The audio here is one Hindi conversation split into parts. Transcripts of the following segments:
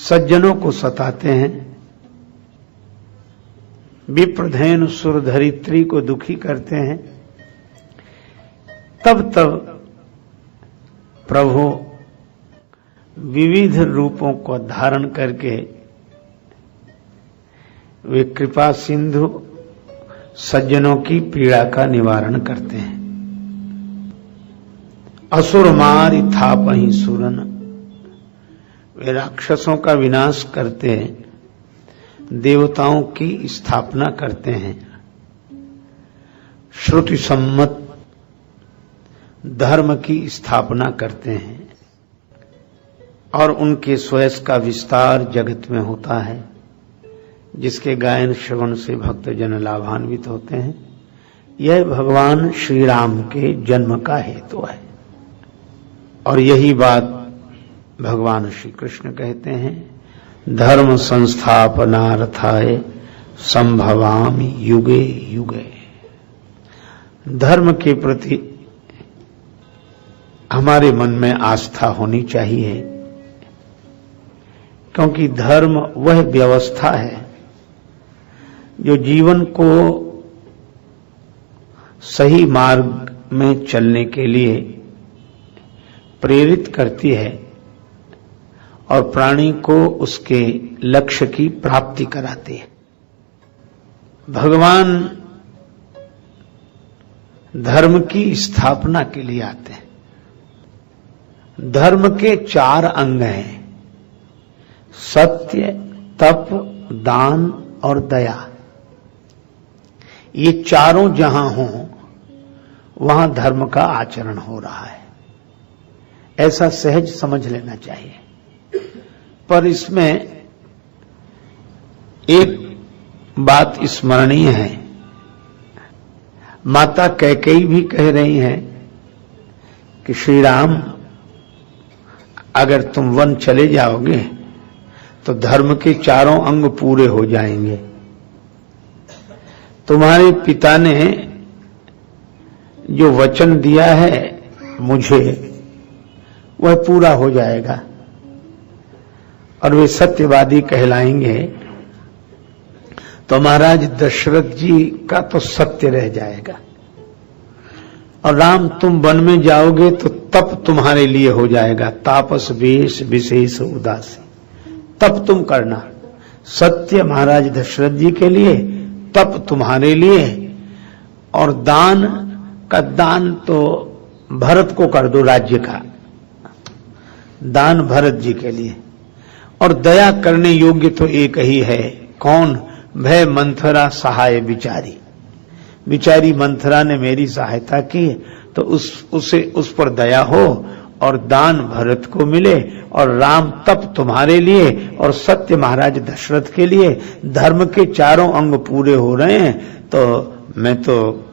सज्जनों को सताते हैं, विप्रधेनु सुर धरित्री को दुखी करते हैं, तब प्रभु विविध रूपों को धारण करके वे कृपा सिंधु सज्जनों की पीड़ा का निवारण करते हैं। असुर मारि थापहि सुरन, वे राक्षसों का विनाश करते हैं, देवताओं की स्थापना करते हैं, श्रुति सम्मत धर्म की स्थापना करते हैं और उनके स्वयं का विस्तार जगत में होता है, जिसके गायन श्रवण से भक्तजन लाभान्वित होते हैं। यह भगवान श्री राम के जन्म का हेतु है और यही बात भगवान श्री कृष्ण कहते हैं, धर्म संस्थापनार्थाय संभवामि युगे युगे। धर्म के प्रति हमारे मन में आस्था होनी चाहिए, क्योंकि धर्म वह व्यवस्था है जो जीवन को सही मार्ग में चलने के लिए प्रेरित करती है और प्राणी को उसके लक्ष्य की प्राप्ति कराती है। भगवान धर्म की स्थापना के लिए आते हैं। धर्म के 4 अंग हैं, सत्य, तप, दान और दया। ये चारों जहां हों वहां धर्म का आचरण हो रहा है, ऐसा सहज समझ लेना चाहिए। पर इसमें एक बात स्मरणीय है, माता कैकेयी भी कह रही हैं कि श्री राम अगर तुम वन चले जाओगे तो धर्म के 4 अंग पूरे हो जाएंगे। तुम्हारे पिता ने जो वचन दिया है मुझे, वह पूरा हो जाएगा और वे सत्यवादी कहलाएंगे। तो महाराज दशरथ जी का तो सत्य रह जाएगा और राम तुम वन में जाओगे तो तप तुम्हारे लिए हो जाएगा, तापस वेश विशेष उदासी। तप तुम करना, सत्य महाराज दशरथ जी के लिए, तप तुम्हारे लिए, और दान का दान तो भरत को कर दो, राज्य का दान भरत जी के लिए। और दया करने योग्य तो एक ही है, कौन? भय मंथरा सहाय बिचारी। बिचारी मंथरा ने मेरी सहायता की तो उस पर दया हो और दान भरत को मिले, और राम तप तुम्हारे लिए और सत्य महाराज दशरथ के लिए। धर्म के 4 अंग पूरे हो रहे हैं, तो मैं तो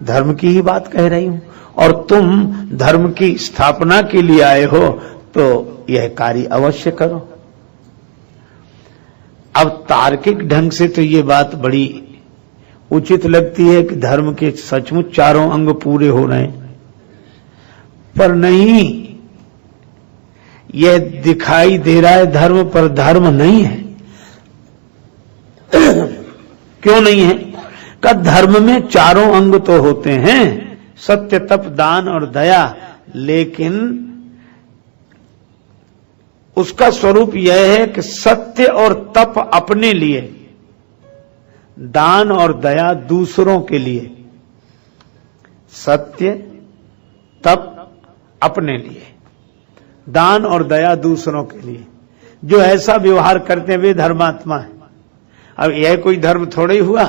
धर्म की ही बात कह रही हूं और तुम धर्म की स्थापना के लिए आए हो, तो यह कार्य अवश्य करो। अब तार्किक ढंग से तो ये बात बड़ी उचित लगती है कि धर्म के सचमुच 4 अंग पूरे हो रहे हैं, पर नहीं, यह दिखाई दे रहा है धर्म, पर धर्म नहीं है। क्यों नहीं है? का धर्म में 4 अंग तो होते हैं, सत्य, तप, दान और दया, लेकिन उसका स्वरूप यह है कि सत्य और तप अपने लिए, दान और दया दूसरों के लिए। सत्य, तप अपने लिए, दान और दया दूसरों के लिए। जो ऐसा व्यवहार करते हैं वे धर्मात्मा है। अब यह कोई धर्म थोड़ा ही हुआ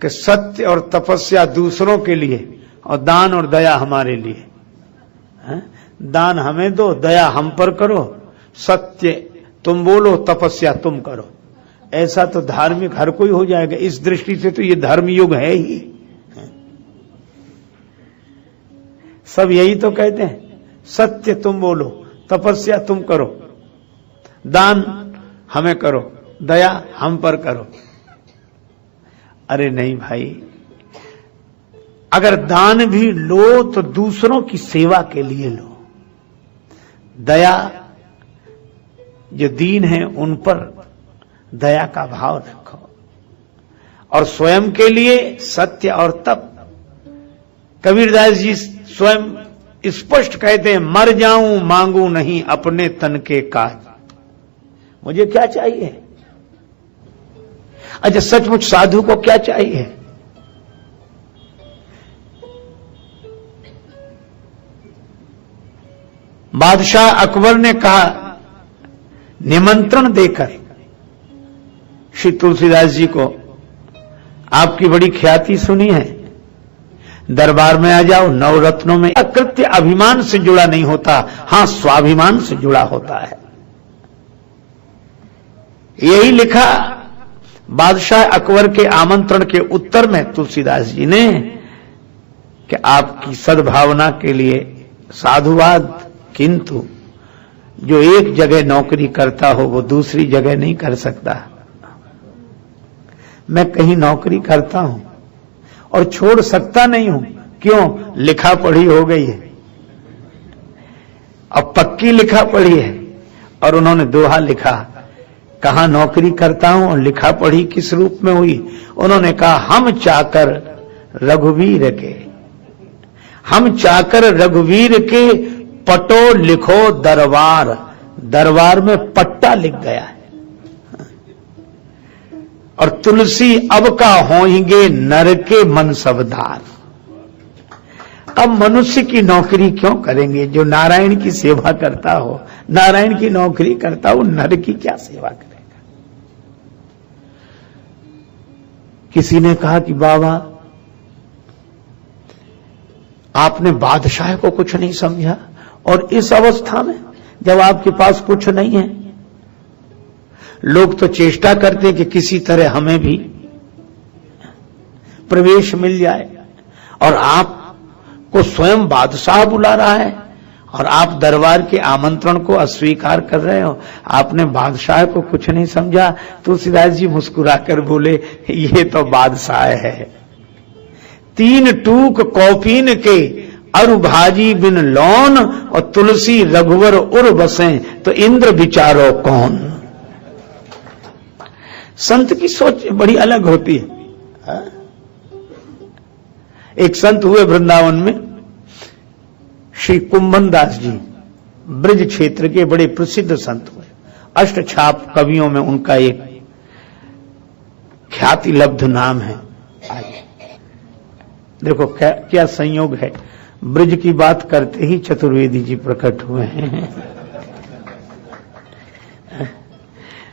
कि सत्य और तपस्या दूसरों के लिए और दान और दया हमारे लिए। दान हमें दो, दया हम पर करो, सत्य तुम बोलो, तपस्या तुम करो। ऐसा तो धार्मिक हर कोई हो जाएगा। इस दृष्टि से तो ये धर्म युग है ही। सब यही तो कहते हैं, सत्य तुम बोलो, तपस्या तुम करो, दान हमें करो, दया हम पर करो। अरे नहीं भाई, अगर दान भी लो तो दूसरों की सेवा के लिए लो, दया जो दीन है उन पर दया का भाव रखो, और स्वयं के लिए सत्य और तप। कबीरदास जी स्वयं स्पष्ट कहते हैं, मर जाऊं मांगू नहीं अपने तन के काज। मुझे क्या चाहिए? अच्छा, सचमुच साधु को क्या चाहिए? बादशाह अकबर ने कहा, निमंत्रण देकर श्री तुलसीदास जी को, आपकी बड़ी ख्याति सुनी है, दरबार में आ जाओ। नवरत्नों में अकृत्य अभिमान से जुड़ा नहीं होता, हां स्वाभिमान से जुड़ा होता है। यही लिखा बादशाह अकबर के आमंत्रण के उत्तर में तुलसीदास जी ने कि आपकी सद्भावना के लिए साधुवाद, किंतु जो एक जगह नौकरी करता हो वो दूसरी जगह नहीं कर सकता। मैं कहीं नौकरी करता हूं और छोड़ सकता नहीं हूं। क्यों? लिखा पढ़ी हो गई है, अब पक्की लिखा पढ़ी है। और उन्होंने दोहा लिखा, कहां नौकरी करता हूं और लिखा पढ़ी किस रूप में हुई? उन्होंने कहा, हम चाकर रघुवीर के, हम चाकर रघुवीर के पटो लिखो दरबार। दरबार में पट्टा लिख गया है। और तुलसी अब का होंगे नर के मनसबदार। अब मनुष्य की नौकरी क्यों करेंगे? जो नारायण की सेवा करता हो, नारायण की नौकरी करता हो, नर की क्या सेवा करेगा? किसी ने कहा कि बाबा, आपने बादशाह को कुछ नहीं समझा, और इस अवस्था में जब आपके पास कुछ नहीं है। लोग तो चेष्टा करते हैं कि किसी तरह हमें भी प्रवेश मिल जाए, और आपको स्वयं बादशाह बुला रहा है और आप दरबार के आमंत्रण को अस्वीकार कर रहे हो। आपने बादशाह को कुछ नहीं समझा। तुलसीदास जी मुस्कुराकर बोले, ये तो बादशाह है। तीन टूक कौपीन के अरु भाजी बिन लौन, और तुलसी रघुवर उर बसें तो इंद्र विचारो कौन। संत की सोच बड़ी अलग होती है। एक संत हुए वृंदावन में, श्री कुंभन दास जी, ब्रज क्षेत्र के बड़े प्रसिद्ध संत हुए। अष्टछाप कवियों में उनका एक ख्याति लब्ध नाम है। देखो क्या संयोग है, ब्रज की बात करते ही चतुर्वेदी जी प्रकट हुए हैं।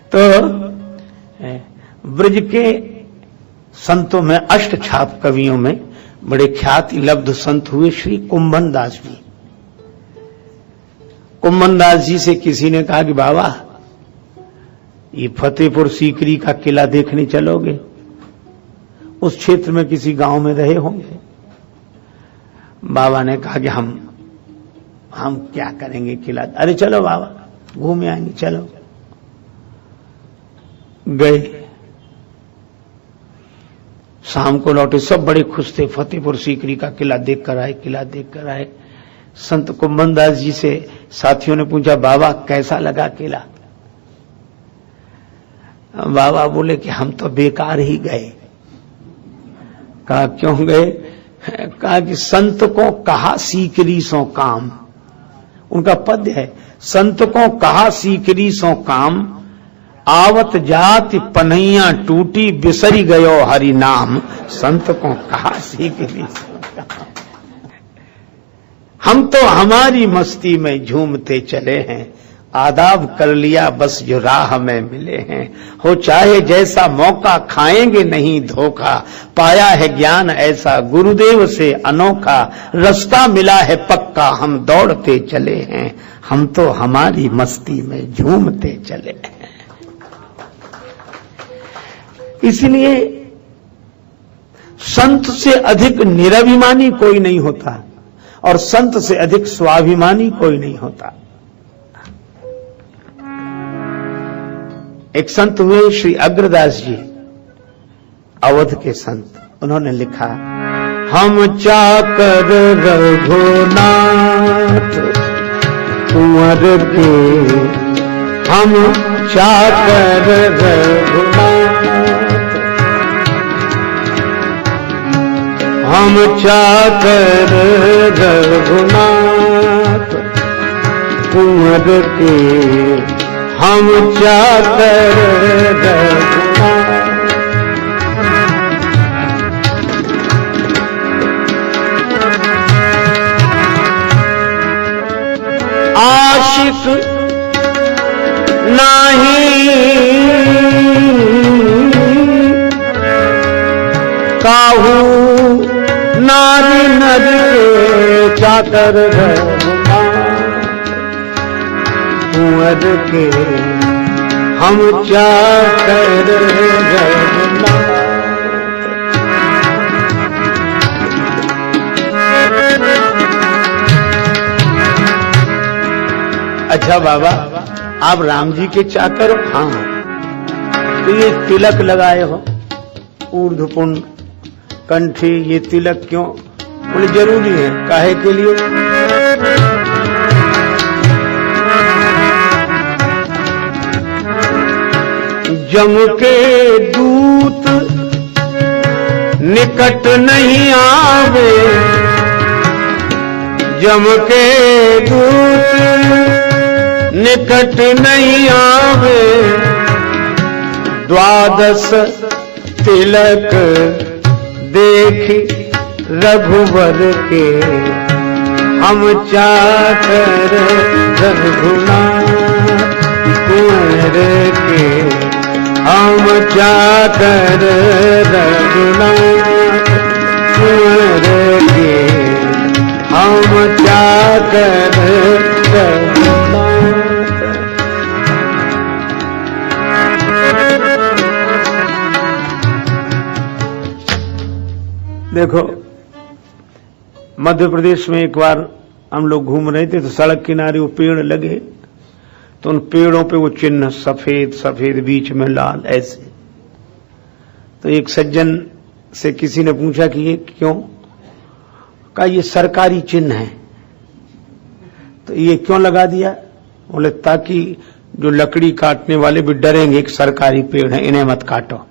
तो ब्रज के संतों में, अष्टछाप कवियों में बड़े ख्याति लब्ध संत हुए श्री कुंभन दास जी। कुंभन दास जी से किसी ने कहा कि बाबा, ये फतेहपुर सीकरी का किला देखने चलोगे? उस क्षेत्र में किसी गांव में रहे होंगे। बाबा ने कहा कि हम क्या करेंगे किला? अरे चलो बाबा, घूमे आएंगे, चलो। गए, शाम को लौटे, सब बड़े खुश थे। फतेहपुर सीकरी का किला देख कर आए, किला देख कर आए। संत कुंभन दास जी से साथियों ने पूछा, बाबा कैसा लगा किला? बाबा बोले कि हम तो बेकार ही गए। कहा क्यों गए? कहा कि संत को कहा सीकरी सो काम। उनका पद्य है, संत को कहा सीकरी सो काम, आवत जाति पनैया टूटी बिसरी गयो हरि नाम। संत को कहा सीकरी सो काम। हम तो हमारी मस्ती में झूमते चले हैं, आदाब कर लिया बस जो राह में मिले हैं। हो चाहे जैसा मौका खाएंगे नहीं धोखा, पाया है ज्ञान ऐसा गुरुदेव से अनोखा। रास्ता मिला है पक्का हम दौड़ते चले हैं, हम तो हमारी मस्ती में झूमते चले हैं। इसलिए संत से अधिक निराभिमानी कोई नहीं होता, और संत से अधिक स्वाभिमानी कोई नहीं होता। एक संत हुए श्री अग्रदास जी, अवध के संत। उन्होंने लिखा, हम चाकर रघुनाथ कुंवर के हम चाकर रघुनाथ, हम चाकर रघुनाथ कुंवर के, हम चाकर रघुनाथ। आशिक नहीं काहू नारी नर के चाकर कुंवर के, हम चाकर रघुनाथ। अच्छा बाबा, आप राम जी के चाकर हो? हाँ। तो ये तिलक लगाए हो, ऊर्ध्वपुंड, कंठी, ये तिलक क्यों? बोले जरूरी है। काहे के लिए? जम के दूत निकट नहीं आवे, जम के दूत निकट नहीं आवे, द्वादश तिलक देखी रघुवर के, हम चाकर रघुनाथ कुंवर के, हम चाकर रघुनाथ कुंवर के, हम चाकर रघुनाथ। देखो, मध्य प्रदेश में एक बार हम लोग घूम रहे थे तो सड़क किनारे वो पेड़ लगे, तो उन पेड़ों पे वो चिन्ह सफेद सफेद, बीच में लाल, ऐसे। तो एक सज्जन से किसी ने पूछा कि ये क्यों? कहा ये सरकारी चिन्ह है। तो ये क्यों लगा दिया? बोले ताकि जो लकड़ी काटने वाले भी डरेंगे कि सरकारी पेड़ है, इन्हें मत काटो,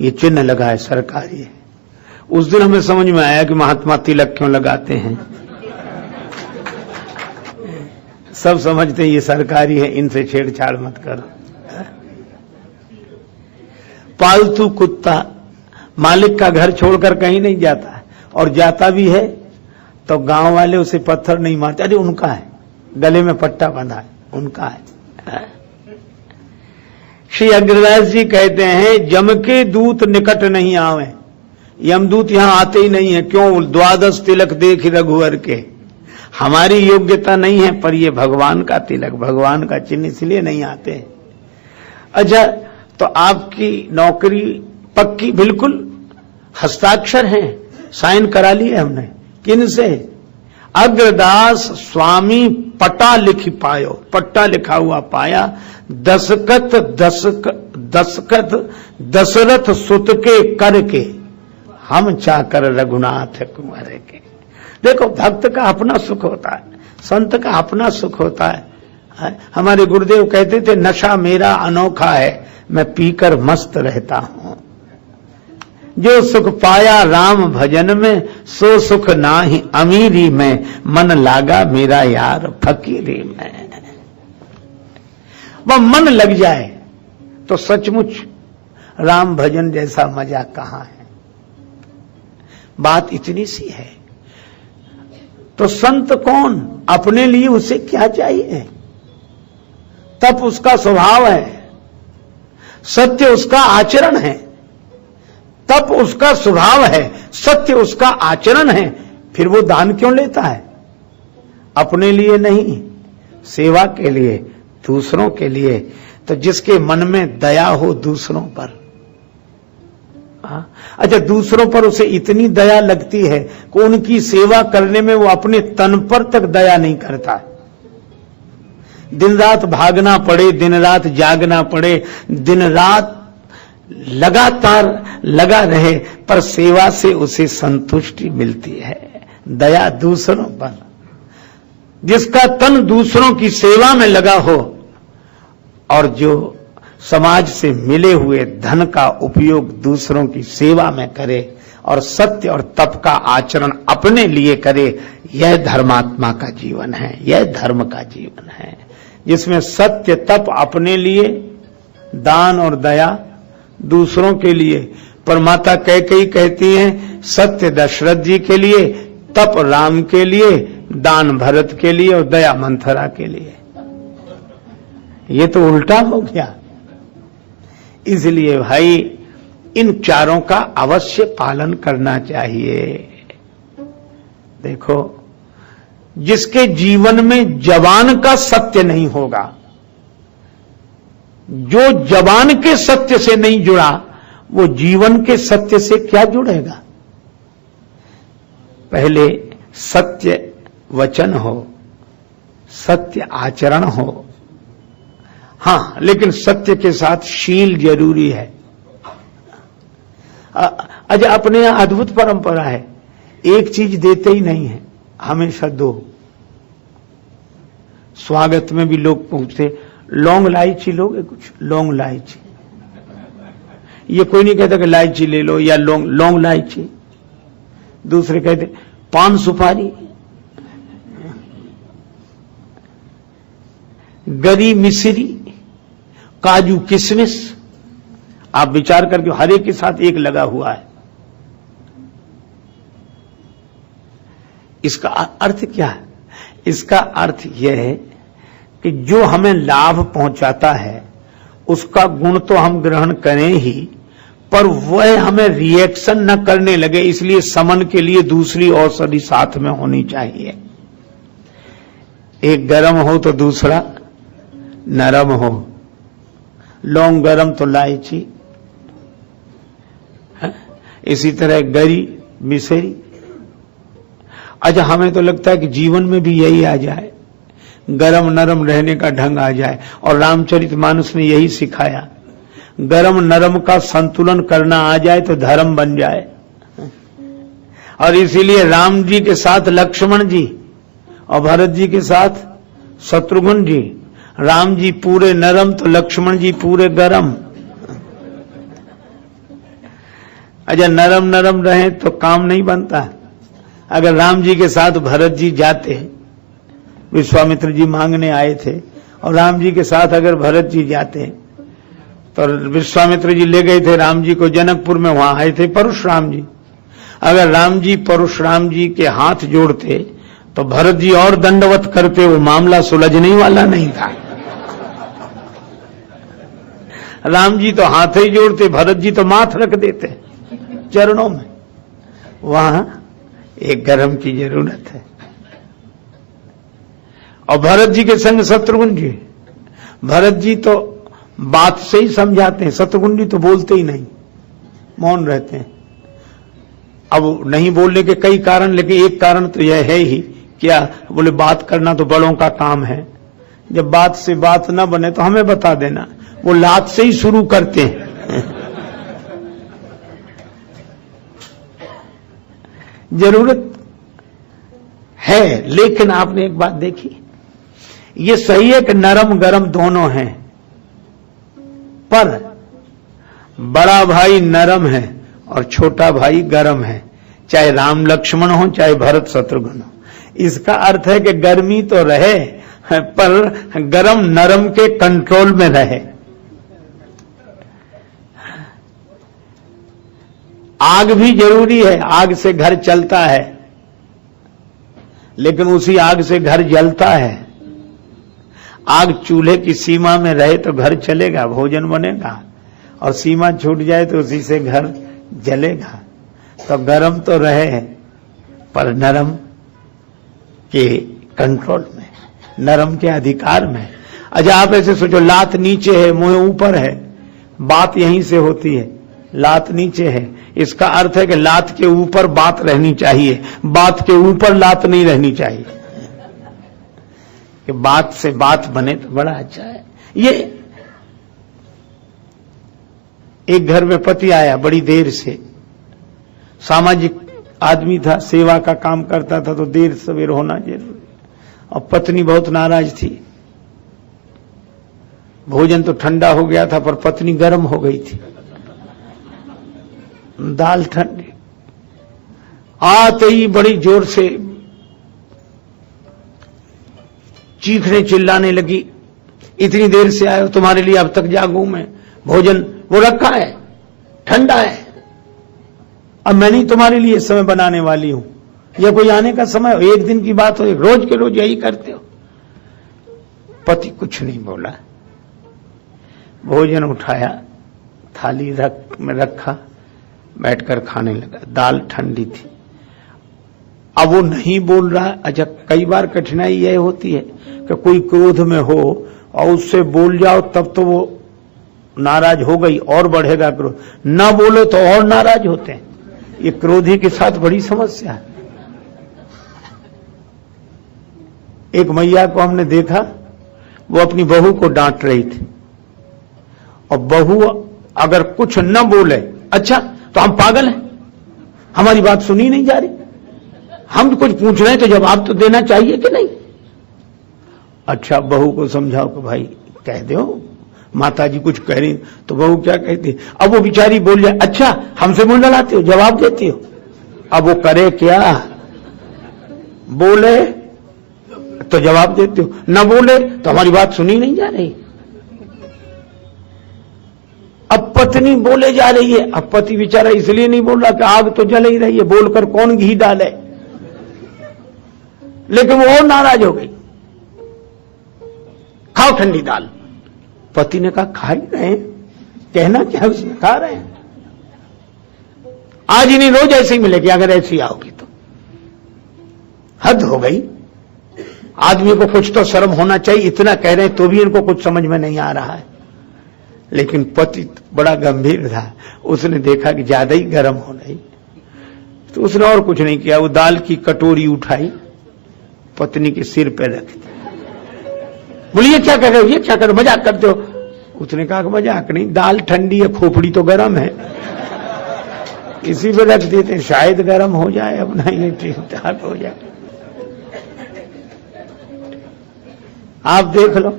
ये चिन्ह लगा है, सरकारी है। उस दिन हमें समझ में आया कि महात्मा तिलक क्यों लगाते हैं। सब समझते हैं ये सरकारी है, इनसे छेड़छाड़ मत करो। पालतू कुत्ता मालिक का घर छोड़कर कहीं नहीं जाता है, और जाता भी है तो गांव वाले उसे पत्थर नहीं मारते, अरे उनका है, गले में पट्टा बंधा है, उनका है। श्री अग्रदास जी कहते हैं जम के दूत निकट नहीं आवे, यमदूत यहां आते ही नहीं है। क्यों? द्वादश तिलक देख रघुवर के। हमारी योग्यता नहीं है, पर ये भगवान का तिलक, भगवान का चिन्ह, इसलिए नहीं आते। अच्छा, तो आपकी नौकरी पक्की? बिल्कुल, हस्ताक्षर हैं, साइन करा लिए हमने। किन से? अग्रदास स्वामी पट्टा लिखी पायो, पट्टा लिखा हुआ पाया, दशकत दशरथ सुत के करके, हम चाकर रघुनाथ कुंवर के। देखो, भक्त का अपना सुख होता है, संत का अपना सुख होता है। हमारे गुरुदेव कहते थे नशा मेरा अनोखा है, मैं पीकर मस्त रहता हूं। जो सुख पाया राम भजन में, सो सुख नाही अमीरी में, मन लागा मेरा यार फकीरी में। वह मन लग जाए तो सचमुच राम भजन जैसा मजा कहां है। बात इतनी सी है। तो संत कौन? अपने लिए उसे क्या चाहिए? तप उसका स्वभाव है, सत्य उसका आचरण है। तप उसका स्वभाव है, सत्य उसका आचरण है, फिर वो दान क्यों लेता है? अपने लिए नहीं, सेवा के लिए, दूसरों के लिए। तो जिसके मन में दया हो दूसरों पर, अच्छा, दूसरों पर उसे इतनी दया लगती है कि उनकी सेवा करने में वो अपने तन पर तक दया नहीं करता। दिन रात भागना पड़े, दिन रात जागना पड़े, दिन रात लगातार लगा रहे, पर सेवा से उसे संतुष्टि मिलती है। दया दूसरों पर, जिसका तन दूसरों की सेवा में लगा हो, और जो समाज से मिले हुए धन का उपयोग दूसरों की सेवा में करे और सत्य और तप का आचरण अपने लिए करे, यह धर्मात्मा का जीवन है, यह धर्म का जीवन है, जिसमें सत्य तप अपने लिए, दान और दया दूसरों के लिए। पर माता कैकेयी कहती हैं सत्य दशरथ जी के लिए, तप राम के लिए, दान भरत के लिए और दया मंथरा के लिए। ये तो उल्टा हो गया। इसलिए भाई इन चारों का अवश्य पालन करना चाहिए। देखो, जिसके जीवन में जबान का सत्य नहीं होगा, जो जबान के सत्य से नहीं जुड़ा, वो जीवन के सत्य से क्या जुड़ेगा? पहले सत्य वचन हो, सत्य आचरण हो, हां, लेकिन सत्य के साथ शील जरूरी है। अच्छा, अपने यहां अद्भुत परंपरा है, एक चीज देते ही नहीं है, हमेशा दो। स्वागत में भी लोग पूछते लौंग इलायची लोगे? कुछ लौंग इलायची, ये कोई नहीं कहता कि इलायची ले लो या लौंग इलायची। दूसरे कहते पान सुपारी, गरी मिश्री, काजू किशमिश। आप विचार करके हर एक के साथ एक लगा हुआ है। इसका अर्थ क्या है? इसका अर्थ यह है कि जो हमें लाभ पहुंचाता है उसका गुण तो हम ग्रहण करें ही, पर वह हमें रिएक्शन न करने लगे, इसलिए समन के लिए दूसरी औषधि साथ में होनी चाहिए। एक गर्म हो तो दूसरा नरम हो। लौंग गरम तो इलायची, इसी तरह गरी मिश्री। अच्छा, हमें तो लगता है कि जीवन में भी यही आ जाए, गरम नरम रहने का ढंग आ जाए, और रामचरितमानस ने यही सिखाया, गरम नरम का संतुलन करना आ जाए तो धर्म बन जाए। और इसीलिए राम जी के साथ लक्ष्मण जी और भरत जी के साथ शत्रुघ्न जी, राम जी पूरे नरम तो लक्ष्मण जी पूरे गरम। अच्छा, नरम नरम रहे तो काम नहीं बनता। अगर राम जी के साथ भरत जी जाते, विश्वामित्र जी मांगने आए थे, और राम जी के साथ अगर भरत जी जाते, तो विश्वामित्र जी ले गए थे राम जी को जनकपुर में, वहां आए थे परशुराम जी। अगर राम जी परशुराम जी के हाथ जोड़ते तो भरत जी और दंडवत करते, वो मामला सुलझने वाला नहीं था। राम जी तो हाथ ही जोड़ते, भरत जी तो माथ रख देते चरणों में। वहां एक गरम की जरूरत है। और भरत जी के संग शत्रुघ्न जी, भरत जी तो बात से ही समझाते हैं, शत्रुघ्न जी तो बोलते ही नहीं, मौन रहते हैं। अब नहीं बोलने के कई कारण, लेकिन एक कारण तो यह है ही, क्या बोले, बात करना तो बड़ों का काम है, जब बात से बात न बने तो हमें बता देना। वो लात से ही शुरू करते हैं। जरूरत है, लेकिन आपने एक बात देखी, ये सही है कि नरम गरम दोनों हैं, पर बड़ा भाई नरम है और छोटा भाई गरम है, चाहे राम लक्ष्मण हो चाहे भरत शत्रुघ्न हो। इसका अर्थ है कि गर्मी तो रहे, पर गरम नरम के कंट्रोल में रहे। आग भी जरूरी है, आग से घर चलता है, लेकिन उसी आग से घर जलता है। आग चूल्हे की सीमा में रहे तो घर चलेगा, भोजन बनेगा, और सीमा छूट जाए तो उसी से घर जलेगा। तो गरम तो रहे, पर नरम के कंट्रोल में, नरम के अधिकार में। अच्छा, आप ऐसे सोचो, लात नीचे है, मुंह ऊपर है, बात यहीं से होती है। लात नीचे है, इसका अर्थ है कि लात के ऊपर बात रहनी चाहिए, बात के ऊपर लात नहीं रहनी चाहिए। कि बात से बात बने तो बड़ा अच्छा है। ये एक घर में पति आया बड़ी देर से, सामाजिक आदमी था, सेवा का काम करता था, तो देर सवेर होना जरूरी। और पत्नी बहुत नाराज थी, भोजन तो ठंडा हो गया था पर पत्नी गर्म हो गई थी, दाल ठंडी। आते ही बड़ी जोर से चीखने चिल्लाने लगी, इतनी देर से आए हो, तुम्हारे लिए अब तक जागू मैं, भोजन वो रखा है ठंडा है, अब मैं नहीं तुम्हारे लिए इस समय बनाने वाली हूं, यह कोई आने का समय हो, एक दिन की बात हो, रोज के रोज यही करते हो। पति कुछ नहीं बोला, भोजन उठाया, थाली में रखा, बैठकर खाने लगा। दाल ठंडी थी, अब वो नहीं बोल रहा। अच्छा, कई बार कठिनाई यह होती है कि कोई क्रोध में हो और उससे बोल जाओ तब तो वो नाराज हो गई और बढ़ेगा क्रोध, ना बोलो तो और नाराज होते हैं। ये क्रोधी के साथ बड़ी समस्या है। एक मैया को हमने देखा, वो अपनी बहू को डांट रही थी और बहू अगर कुछ न बोले, अच्छा तो हम पागल हैं, हमारी बात सुनी नहीं जा रही, हम कुछ पूछ रहे हैं तो जवाब तो देना चाहिए कि नहीं। अच्छा, बहू को समझाओ कि भाई कह दो, माता जी कुछ कह रही, तो बहू क्या कहती, अब वो बेचारी बोल जाए, अच्छा हमसे मुंह लड़ाती हो, जवाब देती हो। अब वो करे क्या, बोले तो जवाब देते हो, न बोले तो हमारी बात सुनी नहीं जा रही। अब पत्नी बोले जा रही है, अब पति बेचारा इसलिए नहीं बोल रहा कि आग तो जल ही रही है, बोलकर कौन घी डाले, लेकिन वो और नाराज हो गई। खाओ ठंडी दाल। पति ने कहा खा ही रहे हैं, कहना क्या उसने, खा रहे हैं, आज ही नहीं रोज ऐसे ही मिलेगी, अगर ऐसी आओगी तो। हद हो गई, आदमी को कुछ तो शर्म होना चाहिए, इतना कह रहे हैं तो भी इनको कुछ समझ में नहीं आ रहा है। लेकिन पति बड़ा गंभीर था, उसने देखा कि ज्यादा ही गर्म हो रही, तो उसने और कुछ नहीं किया, वो दाल की कटोरी उठाई, पत्नी के सिर पे रख दी। बोली ये क्या कर रहे हो, ये क्या कर रहे हो, मजाक करते हो। उसने कहा कि मजाक नहीं, दाल ठंडी है, खोपड़ी तो गर्म है, इसी पे रख देते, शायद गर्म हो जाए, अपना ये ठीक ठाक हो जाए। आप देख लो,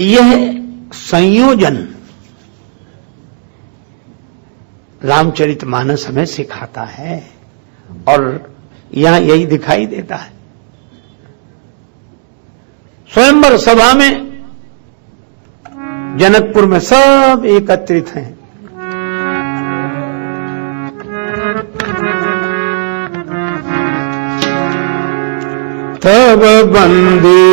यह संयोजन रामचरितमानस हमें सिखाता है और यहां यही दिखाई देता है। स्वयंवर सभा में जनकपुर में सब एकत्रित हैं। तब बंदी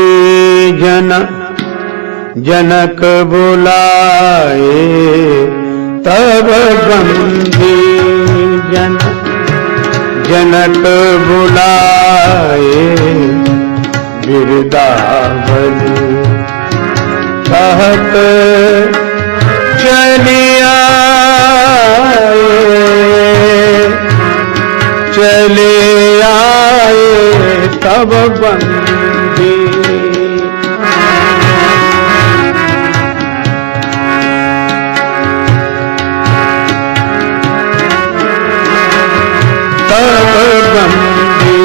जनक बुलाए, तब बंदी जनक बुलाए, बिरदावली कहत चली आए, चले आए तब बंदी। तब बंदी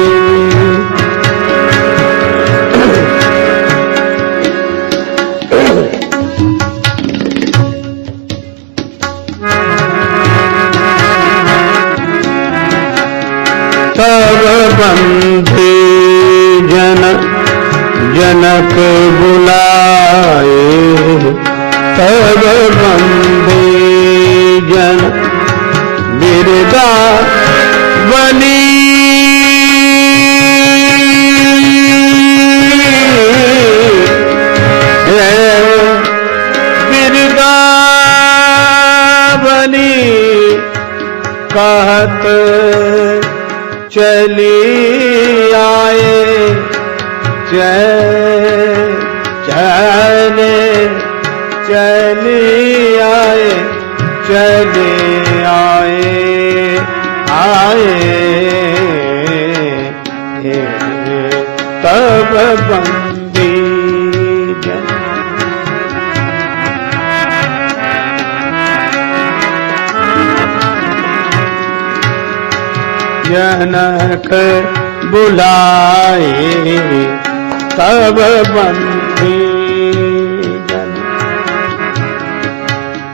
बंधे जनक बुलाए, तब बंधे बिरदावली बिरदावली कहत चली आए, चले चली आए, चले आए तब बंदी जनक बुलाए, तब बंदी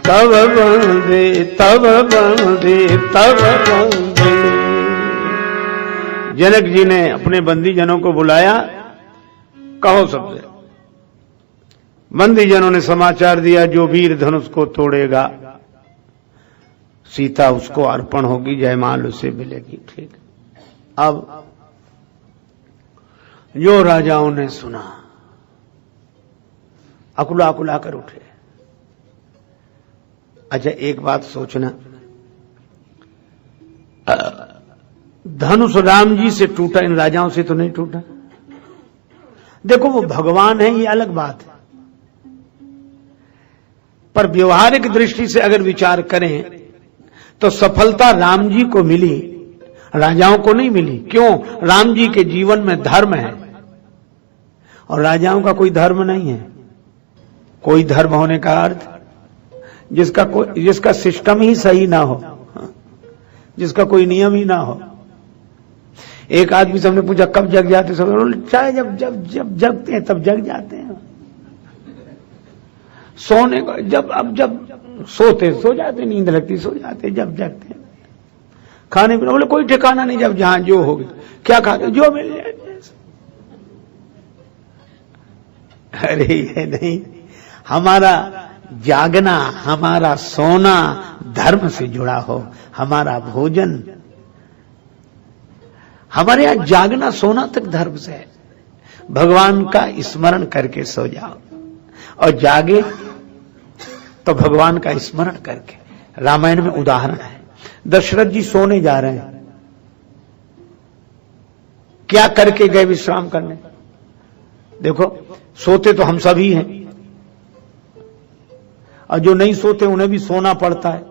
तब बंदे तब बंदे तब बंदे। जनक जी ने अपने बंदी जनों को बुलाया, कहो सबसे। बंदी जनों ने समाचार दिया, जो वीर धनुष को तोड़ेगा सीता उसको अर्पण होगी, जयमाल उसे मिलेगी। ठीक। अब जो राजाओं ने सुना अकुला अकुला कर उठे। अच्छा एक बात सोचना, धनुष राम जी से टूटा, इन राजाओं से तो नहीं टूटा। देखो वो भगवान है, ये अलग बात है, पर व्यवहारिक दृष्टि से अगर विचार करें तो सफलता राम जी को मिली, राजाओं को नहीं मिली। क्यों? राम जी के जीवन में धर्म है और राजाओं का कोई धर्म नहीं है। कोई धर्म होने का अर्थ जिसका सिस्टम ही सही ना हो, जिसका कोई नियम ही ना हो। एक आदमी से हमने पूछा कब जग जाते, सब बोले चाहे जब जब जब जगते हैं तब जग जाते हैं। सोने को जब सोते सो जाते, नींद लगती सो जाते, जब जगते। खाने पीने बोले कोई ठिकाना नहीं, जब जहां जो हो गया। क्या खाते? जो मिल जाए। अरे ये नहीं, हमारा जागना, हमारा सोना धर्म से जुड़ा हो, हमारा भोजन, हमारे यहां जागना सोना तक धर्म से है। भगवान का स्मरण करके सो जाओ और जागे तो भगवान का स्मरण करके। रामायण में उदाहरण है, दशरथ जी सोने जा रहे हैं, क्या करके गए? विश्राम करने। देखो सोते तो हम सभी हैं, और जो नहीं सोते उन्हें भी सोना पड़ता है।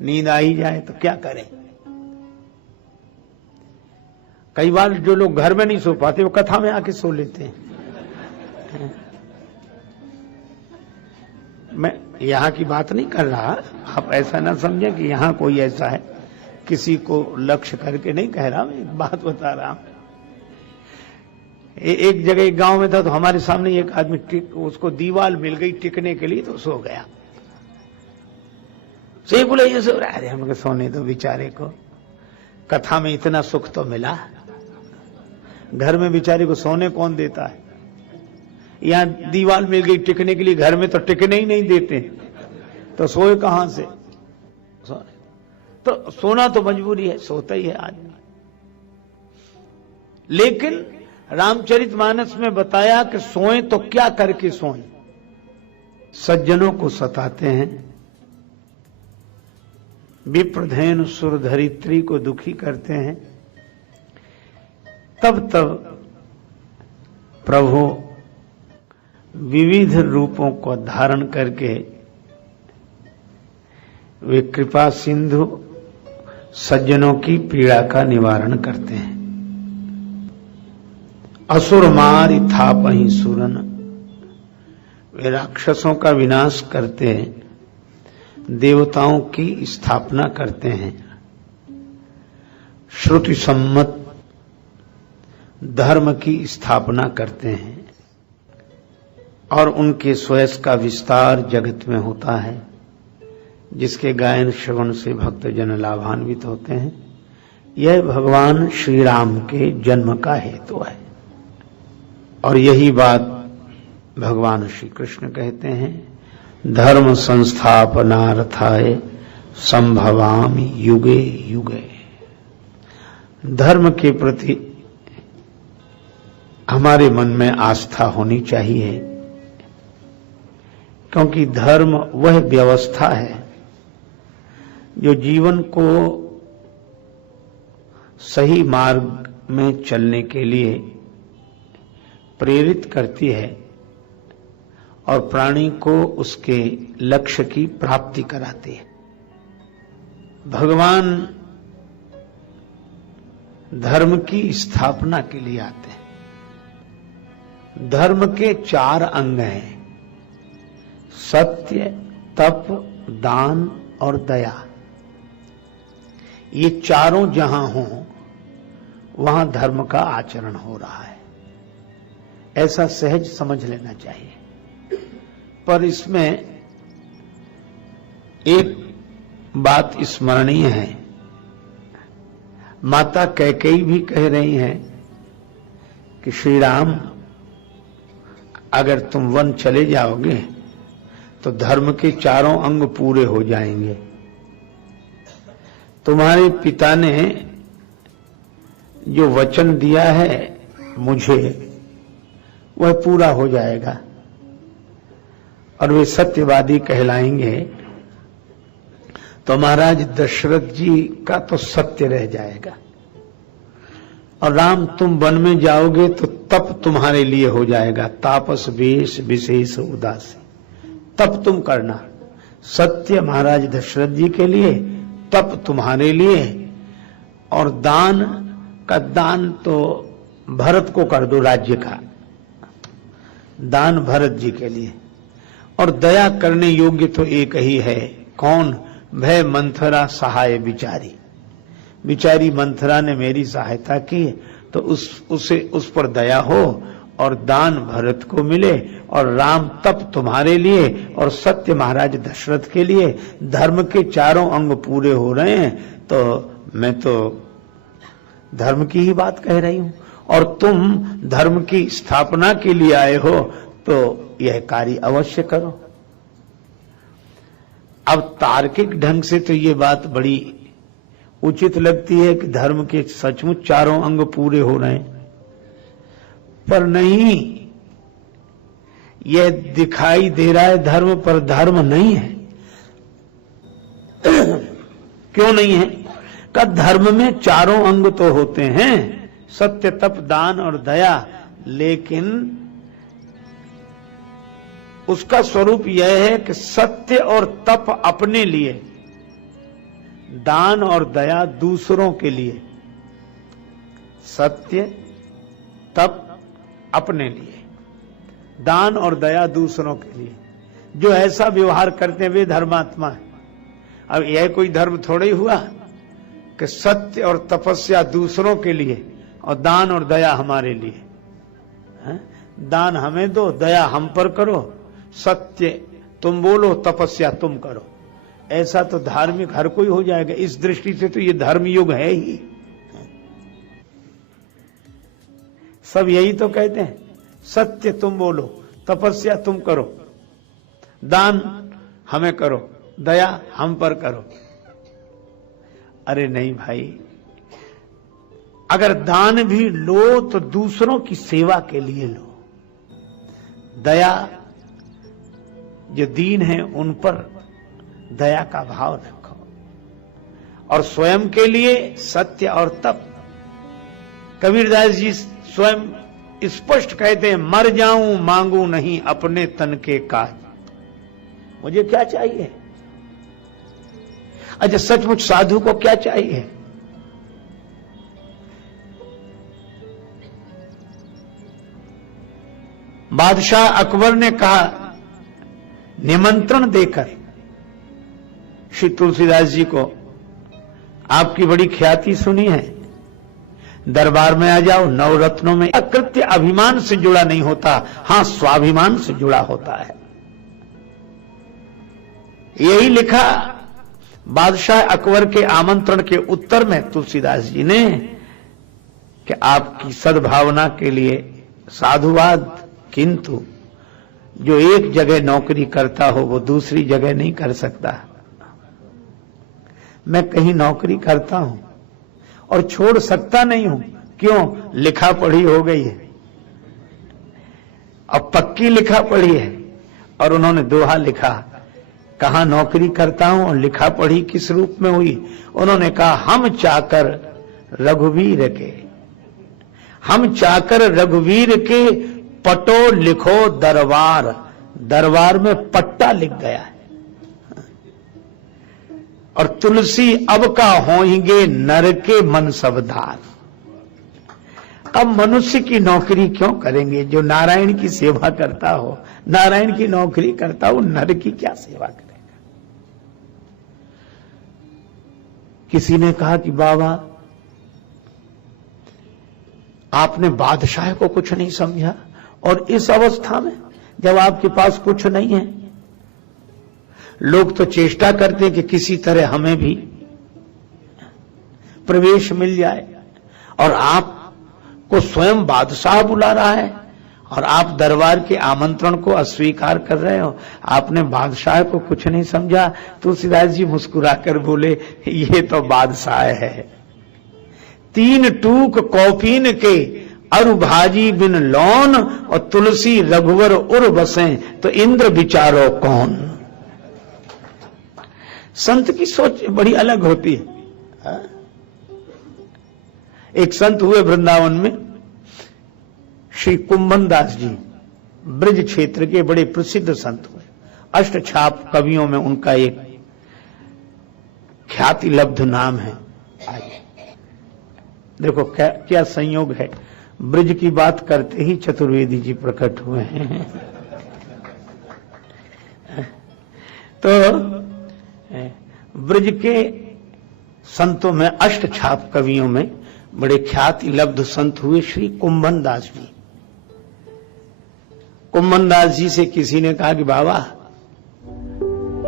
नींद आ ही जाए तो क्या करें? कई बार जो लोग घर में नहीं सो पाते वो कथा में आके सो लेते हैं। मैं यहां की बात नहीं कर रहा, आप ऐसा ना समझें कि यहां कोई ऐसा है, किसी को लक्ष्य करके नहीं कह रहा, मैं एक बात बता रहा हूं। एक जगह एक गांव में था, तो हमारे सामने एक आदमी उसको दीवार मिल गई टिकने के लिए, तो सो गया। से बोले ये सो रहा है, हमको सोने दो बेचारे को, कथा में इतना सुख तो मिला, घर में बेचारे को सोने कौन देता है? यहां दीवार मिल गई टिकने के लिए, घर में तो टिकने ही नहीं देते, तो सोए कहां से? तो सोना तो मजबूरी है, सोता ही है आदमी। लेकिन रामचरितमानस में बताया कि सोए तो क्या करके सोए। सज्जनों को सताते हैं, विप्रधेनु सुरधरित्री को दुखी करते हैं, तब प्रभु विविध रूपों को धारण करके वे कृपा सिंधु सज्जनों की पीड़ा का निवारण करते हैं। असुर मार थापहि सुरन, वे राक्षसों का विनाश करते हैं, देवताओं की स्थापना करते हैं, श्रुति सम्मत धर्म की स्थापना करते हैं, और उनके स्वयं का विस्तार जगत में होता है, जिसके गायन श्रवण से भक्त जन लाभान्वित होते हैं। यह भगवान श्री राम के जन्म का हेतु है, और यही बात भगवान श्री कृष्ण कहते हैं, धर्म संस्थापनार्थाय संभवामि युगे युगे। धर्म के प्रति हमारे मन में आस्था होनी चाहिए, क्योंकि धर्म वह व्यवस्था है जो जीवन को सही मार्ग में चलने के लिए प्रेरित करती है और प्राणी को उसके लक्ष्य की प्राप्ति कराती है। भगवान धर्म की स्थापना के लिए आते हैं। धर्म के 4 अंग हैं, सत्य, तप, दान और दया। ये चारों जहां हों वहां धर्म का आचरण हो रहा है, ऐसा सहज समझ लेना चाहिए। पर इसमें एक बात स्मरणीय है, माता कैकेयी भी कह रही हैं कि श्री राम अगर तुम वन चले जाओगे तो धर्म के चारों अंग पूरे हो जाएंगे। तुम्हारे पिता ने जो वचन दिया है मुझे वह पूरा हो जाएगा और वे सत्यवादी कहलाएंगे। तो महाराज दशरथ जी का तो सत्य रह जाएगा और राम तुम वन में जाओगे तो तप तुम्हारे लिए हो जाएगा, तापस वेश विशेष उदासी। तप तुम करना, सत्य महाराज दशरथ जी के लिए, तप तुम्हारे लिए, और दान का दान तो भरत को कर दो, राज्य का दान भरत जी के लिए। और दया करने योग्य तो एक ही है, कौन? भय मंथरा सहाय बिचारी। बिचारी मंथरा ने मेरी सहायता की तो उस पर दया हो और दान भरत को मिले, और राम तप तुम्हारे लिए और सत्य महाराज दशरथ के लिए। धर्म के चारों अंग पूरे हो रहे हैं, तो मैं तो धर्म की ही बात कह रही हूं और तुम धर्म की स्थापना के लिए आए हो, तो यह कार्य अवश्य करो। अब तार्किक ढंग से तो ये बात बड़ी उचित लगती है कि धर्म के सचमुच चारों अंग पूरे हो रहे हैं, पर नहीं, यह दिखाई दे रहा है धर्म पर धर्म नहीं है। क्यों नहीं है? का धर्म में चारों अंग तो होते हैं, सत्य तप दान और दया, लेकिन उसका स्वरूप यह है कि सत्य और तप अपने लिए, दान और दया दूसरों के लिए। सत्य तप अपने लिए, दान और दया दूसरों के लिए। जो ऐसा व्यवहार करते हैं वे धर्मात्मा है। अब यह कोई धर्म थोड़ा ही हुआ कि सत्य और तपस्या दूसरों के लिए और दान और दया हमारे लिए। दान हमें दो, दया हम पर करो, सत्य तुम बोलो, तपस्या तुम करो। ऐसा तो धार्मिक हर कोई हो जाएगा। इस दृष्टि से तो ये धर्म युग है ही। सब यही तो कहते हैं, सत्य तुम बोलो, तपस्या तुम करो, दान हमें करो, दया हम पर करो। अरे नहीं भाई, अगर दान भी लो तो दूसरों की सेवा के लिए लो। दया, जो दीन है उन पर दया का भाव रखो, और स्वयं के लिए सत्य और तप। कबीरदास जी स्वयं स्पष्ट कहते हैं, मर जाऊं मांगू नहीं अपने तन के काज। मुझे क्या चाहिए? अच्छा, सचमुच साधु को क्या चाहिए? बादशाह अकबर ने कहा निमंत्रण देकर श्री तुलसीदास जी को, आपकी बड़ी ख्याति सुनी है, दरबार में आ जाओ। नवरत्नों में अकृत्य अभिमान से जुड़ा नहीं होता, हां स्वाभिमान से जुड़ा होता है। यही लिखा बादशाह अकबर के आमंत्रण के उत्तर में तुलसीदास जी ने कि आपकी सद्भावना के लिए साधुवाद, किंतु जो एक जगह नौकरी करता हो वो दूसरी जगह नहीं कर सकता। मैं कहीं नौकरी करता हूं और छोड़ सकता नहीं हूं। क्यों? लिखा पढ़ी हो गई है, अब पक्की लिखा पढ़ी है। और उन्होंने दोहा लिखा, कहां नौकरी करता हूं और लिखा पढ़ी किस रूप में हुई? उन्होंने कहा, हम चाकर रघुवीर के, हम चाकर रघुवीर के पटो लिखो दरबार। दरबार में पट्टा लिख गया है। और तुलसी अब का होंगे नर के मन सबदार। अब मनुष्य की नौकरी क्यों करेंगे? जो नारायण की सेवा करता हो, नारायण की नौकरी करता हो, नर की क्या सेवा करेगा? किसी ने कहा कि बाबा आपने बादशाह को कुछ नहीं समझा, और इस अवस्था में जब आपके पास कुछ नहीं है लोग तो चेष्टा करते कि किसी तरह हमें भी प्रवेश मिल जाए, और आपको स्वयं बादशाह बुला रहा है और आप दरबार के आमंत्रण को अस्वीकार कर रहे हो। आपने बादशाह को कुछ नहीं समझा। तुलसीदास जी मुस्कुराकर बोले, ये तो बादशाह है। 3 टूक कौपीन के अरु भाजी बिन लौन, और तुलसी रघुवर उर बसें, तो इंद्र विचारो कौन। संत की सोच बड़ी अलग होती है। एक संत हुए वृंदावन में, श्री कुंभन दास जी, ब्रज क्षेत्र के बड़े प्रसिद्ध संत हुए। अष्टछाप कवियों में उनका एक ख्याति लब्ध नाम है। आइए देखो क्या संयोग है, ब्रज की बात करते ही चतुर्वेदी जी प्रकट हुए हैं। तो ब्रज के संतों में, अष्टछाप कवियों में बड़े ख्याति लब्ध संत हुए श्री कुंभन दास जी। कुंभन दास जी से किसी ने कहा कि बाबा,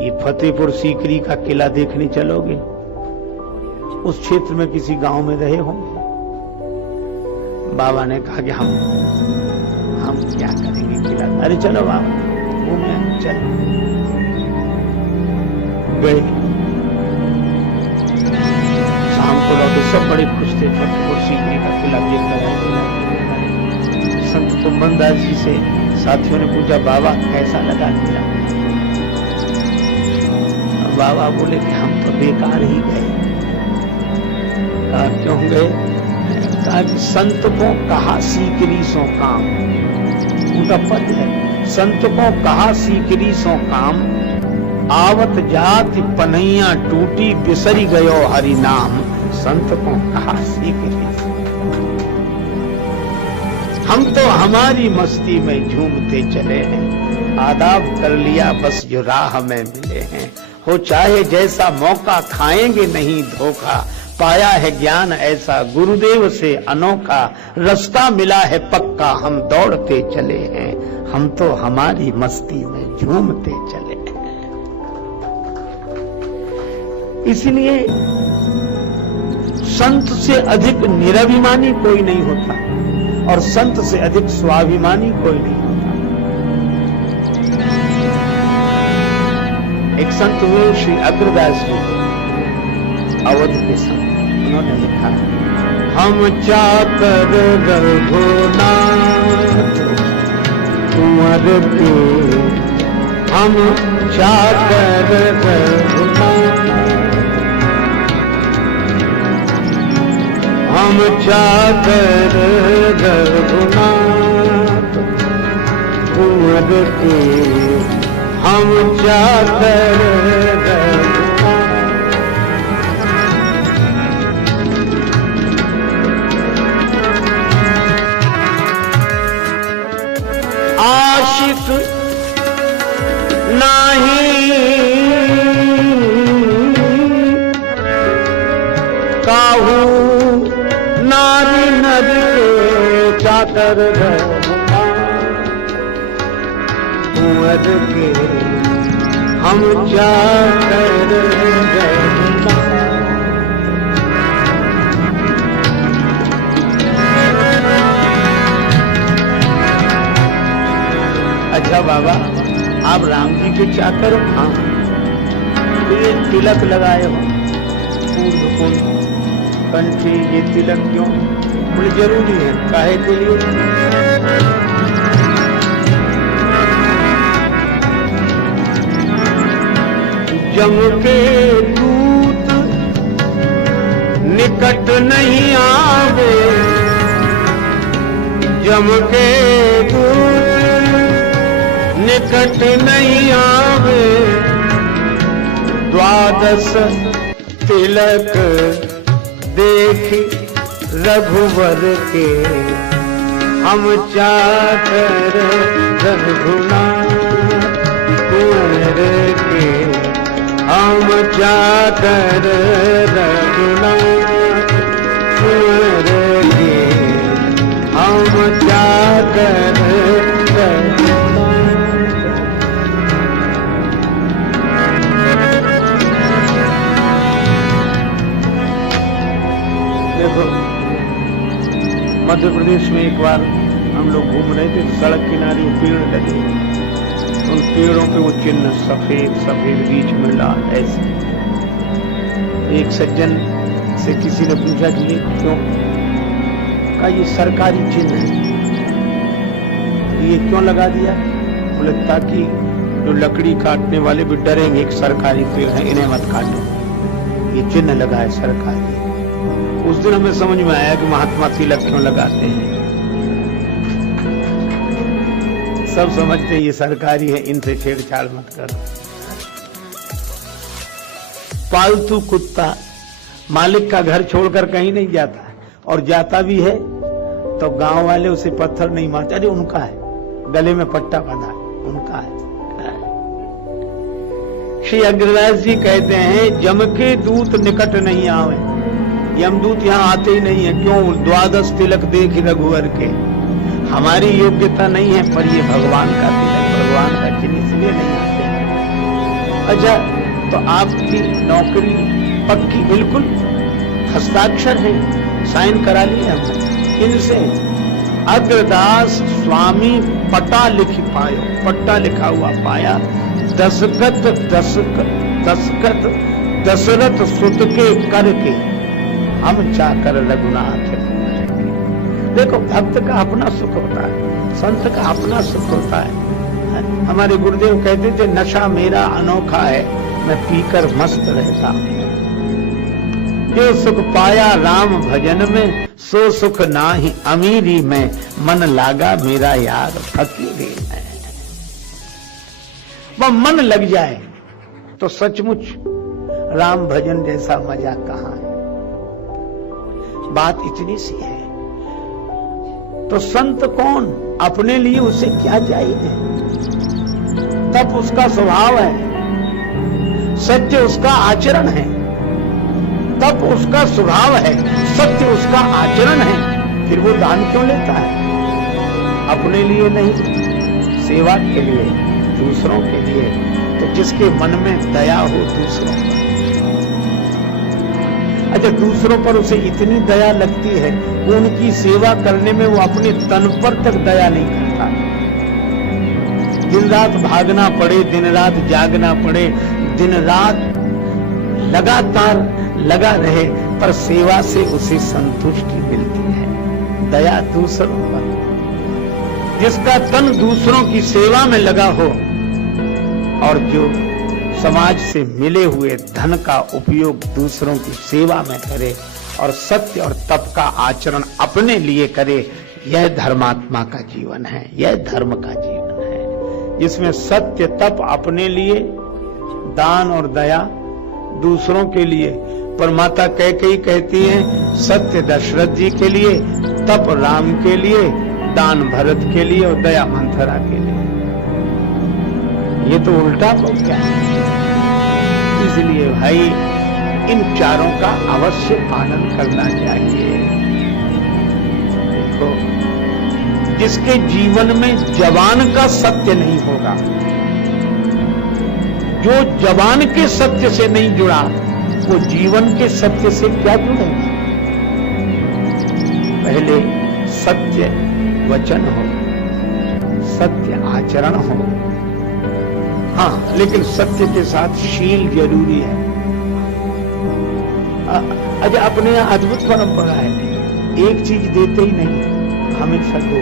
ये फतेहपुर सीकरी का किला देखने चलोगे? उस क्षेत्र में किसी गांव में रहे होंगे। बाबा ने कहा कि हम क्या करेंगे किला? अरे चलो बाबा, घूमे, चलो। गए, शाम को लौटे, सब बड़े खुश थे। फतेहपुर सीकरी का किला देखकर आए। संत कुंभन दास जी से साथियों ने पूछा, बाबा कैसा लगा किला? बाबा बोले कि हम तो बेकार ही गए। कहा क्यों गए? कहा कि संत को कहा सीकरी सो काम। उनका पद है, संत को कहा सीकरी सो काम, आवत जाति पनैया टूटी, बिसरी गयो हरि नाम। संत को कहा सीकरी। हम तो हमारी मस्ती में झूमते चले हैं, आदाब कर लिया बस जो राह में मिले हैं। हो चाहे जैसा मौका, खाएंगे नहीं धोखा, पाया है ज्ञान ऐसा गुरुदेव से अनोखा। रास्ता मिला है पक्का, हम दौड़ते चले हैं, हम तो हमारी मस्ती में झूमते चले हैं। इसलिए संत से अधिक निराभिमानी कोई नहीं होता, और संत से अधिक स्वाभिमानी कोई नहीं होता। एक संत हुए श्री अग्रदास जी, अवध के संत। उन्होंने लिखा, हम चाकर रघुनाथ कुंवर के, हम चाकर रघुनाथ, हम चाकर रघुनाथ कुंवर के, हम चाकर रघुनाथ। आशिक नहीं काहू नारी नर के चाकर कुंवर के, हम चाकर अच्छा बाबा, आप राम जी के चाकर हो? हाँ। तो ये तिलक लगाए हो, पूर्व कुंड कंठी, ये तिलक क्यों? बोले जरूरी है। काहे के लिए? जम के दूत निकट नहीं आवे, जम के दूत निकट नहीं आवे, द्वादश तिलक देखी रघुवर के, हम चाकर रघुनाथ कुंवर के, हम चाकर रघुनाथ कुंवर के, हम चाकर रघुनाथ। मध्य प्रदेश में एक बार हम लोग घूम रहे थे, सड़क किनारे वो पेड़ लगे, उन पेड़ों पे वो चिन्ह सफेद सफेद बीच में लाल ऐसे। एक सज्जन से किसी ने पूछा कि ये क्यों? कहा ये सरकारी चिन्ह है। ये क्यों लगा दिया? बोले ताकि जो लकड़ी काटने वाले भी डरेंगे, एक सरकारी पेड़ है, इन्हें मत काटो, ये चिन्ह लगा है सरकारी। उस दिन हमें समझ में आया कि महात्मा तिलक क्यों लगाते हैं। सब समझते हैं ये सरकारी है, इनसे छेड़छाड़ मत करो। पालतू कुत्ता मालिक का घर छोड़कर कहीं नहीं जाता है, और जाता भी है तो गांव वाले उसे पत्थर नहीं मारते, अरे उनका है, गले में पट्टा बांधा है, उनका है। श्री अग्रदास जी कहते हैं जम के दूत निकट नहीं आवे, यमदूत यहाँ आते ही नहीं है। क्यों? 12 तिलक देख रघुवर के। हमारी योग्यता नहीं है, पर ये भगवान का तिलक, भगवान का चिन्ह, इसलिए नहीं आते। अच्छा, तो आपकी नौकरी पक्की बिल्कुल, हस्ताक्षर है, साइन करा लिए हमने इनसे। अग्रदास स्वामी पटा लिखी पायो, पट्टा लिखा हुआ पाया, दशकत दशरथ सुत के करके हम चाकर रघुनाथ। देखो, भक्त का अपना सुख होता है, संत का अपना सुख होता है। हमारे गुरुदेव कहते थे नशा मेरा अनोखा है, मैं पीकर मस्त रहता हूं। जो सुख पाया राम भजन में, सो सुख नाही अमीरी में, मन लागा मेरा यार फकीरी में। वह मन लग जाए तो सचमुच राम भजन जैसा मजा कहां है। बात इतनी सी है। तो संत कौन? अपने लिए उसे क्या चाहिए? तप उसका स्वभाव है, सत्य उसका आचरण है। तप उसका स्वभाव है, सत्य उसका आचरण है। फिर वो दान क्यों लेता है? अपने लिए नहीं, सेवा के लिए, दूसरों के लिए। तो जिसके मन में दया हो दूसरों पर, अच्छा, दूसरों पर उसे इतनी दया लगती है, उनकी सेवा करने में वो अपने तन पर तक दया नहीं करता। दिन रात भागना पड़े, दिन रात जागना पड़े, दिन रात लगातार लगा रहे, पर सेवा से उसे संतुष्टि मिलती है। दया दूसरों पर, जिसका तन दूसरों की सेवा में लगा हो और जो समाज से मिले हुए धन का उपयोग दूसरों की सेवा में करे और सत्य और तप का आचरण अपने लिए करे, यह धर्मात्मा का जीवन है, यह धर्म का जीवन है, जिसमें सत्य तप अपने लिए, दान और दया दूसरों के लिए। पर माता कैकेयी कहती है सत्य दशरथ जी के लिए, तप राम के लिए, दान भरत के लिए और दया मंथरा के लिए। ये तो उल्टा हो गया। इसलिए भाई इन चारों का अवश्य पालन करना चाहिए। देखो, जिसके जीवन में जवान का सत्य नहीं होगा, जो जवान के सत्य से नहीं जुड़ा, वो जीवन के सत्य से क्या जुड़ेगा? पहले सत्य वचन हो, सत्य आचरण हो, हाँ, लेकिन सत्य के साथ शील जरूरी है। अच्छा, अपने यहाँ अद्भुत परंपरा है, एक चीज देते ही नहीं, हमेशा दो।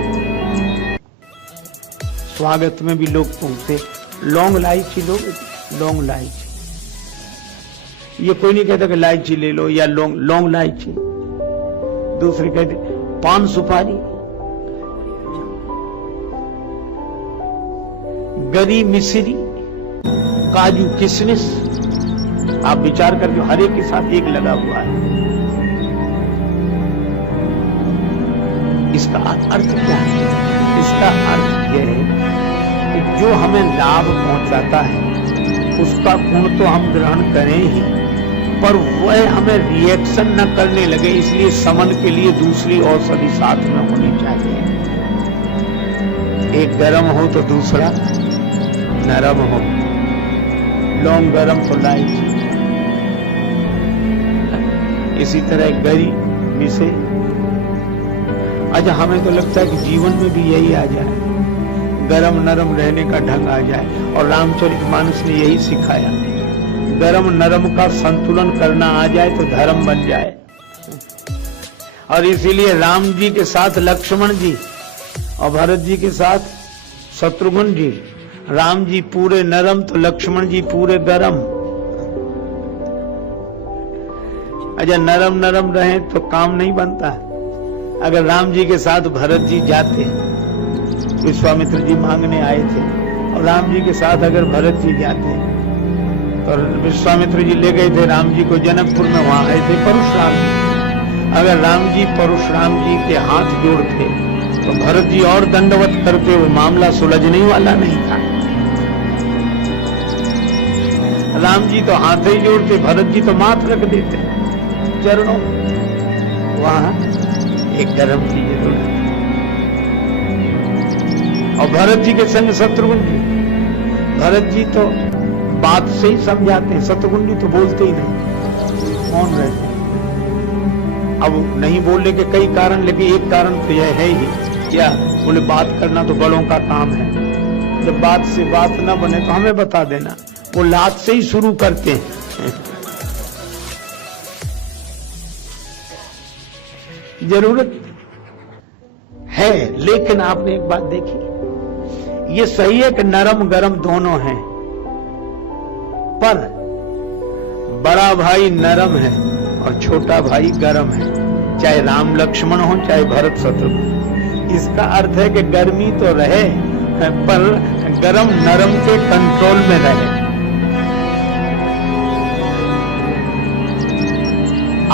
स्वागत में भी लोग पूछते लौंग इलायची लोगे? लौंग इलायची, ये कोई नहीं कहता कि इलायची ले लो या लौंग इलायची। दूसरे कहते पान सुपारी, गरी मिश्री, काजू किशमिश। आप विचार करके, हर एक के साथ एक लगा हुआ है। इसका अर्थ क्या है? इसका अर्थ यह है कि जो हमें लाभ पहुंचाता है उसका गुण तो हम ग्रहण करें ही, पर वह हमें रिएक्शन न करने लगे, इसलिए समन के लिए दूसरी औषधि साथ में होनी चाहिए। एक गर्म हो तो दूसरा नरम हो। लौंग गरम तो इलायची, इसी तरह गरी मिसे। अच्छा, हमें तो लगता है कि जीवन में भी यही आ जाए, गरम नरम रहने का ढंग आ जाए, और रामचरितमानस ने यही सिखाया, गरम नरम का संतुलन करना आ जाए तो धर्म बन जाए। और इसीलिए राम जी के साथ लक्ष्मण जी और भरत जी के साथ शत्रुघ्न जी, राम जी पूरे नरम तो लक्ष्मण जी पूरे गरम। अच्छा, नरम नरम रहे तो काम नहीं बनता। अगर राम जी के साथ भरत जी जाते, विश्वामित्र जी मांगने आए थे, और राम जी के साथ अगर भरत जी जाते तो विश्वामित्र जी ले गए थे राम जी को जनकपुर में, वहां आए थे परशुराम जी। अगर राम जी परशुराम जी के हाथ जोड़ते तो भरत जी और दंडवत करते, वो मामला सुलझने वाला नहीं था। राम जी तो हाथ ही जोड़ते, भरत जी तो माथ रख देते चरणों। वहां एक गरम की जरूरत, और भरत जी के संग शत्रुघ्न जी, भरत जी तो बात से ही समझाते हैं, शत्रुघ्न जी तो बोलते ही नहीं, मौन रहते। अब नहीं बोलने के कई कारण, लेकिन एक कारण तो यह है ही, क्या बोले बात करना तो बड़ों का काम है, जब बात से बात ना बने तो हमें बता देना। वो लात से ही शुरू करते हैं। जरूरत है, लेकिन आपने एक बात देखी, ये सही है कि नरम गरम दोनों हैं, पर बड़ा भाई नरम है और छोटा भाई गरम है, चाहे राम लक्ष्मण हो चाहे भरत शत्रुघ्न। इसका अर्थ है कि गर्मी तो रहे पर गरम नरम के कंट्रोल में रहे।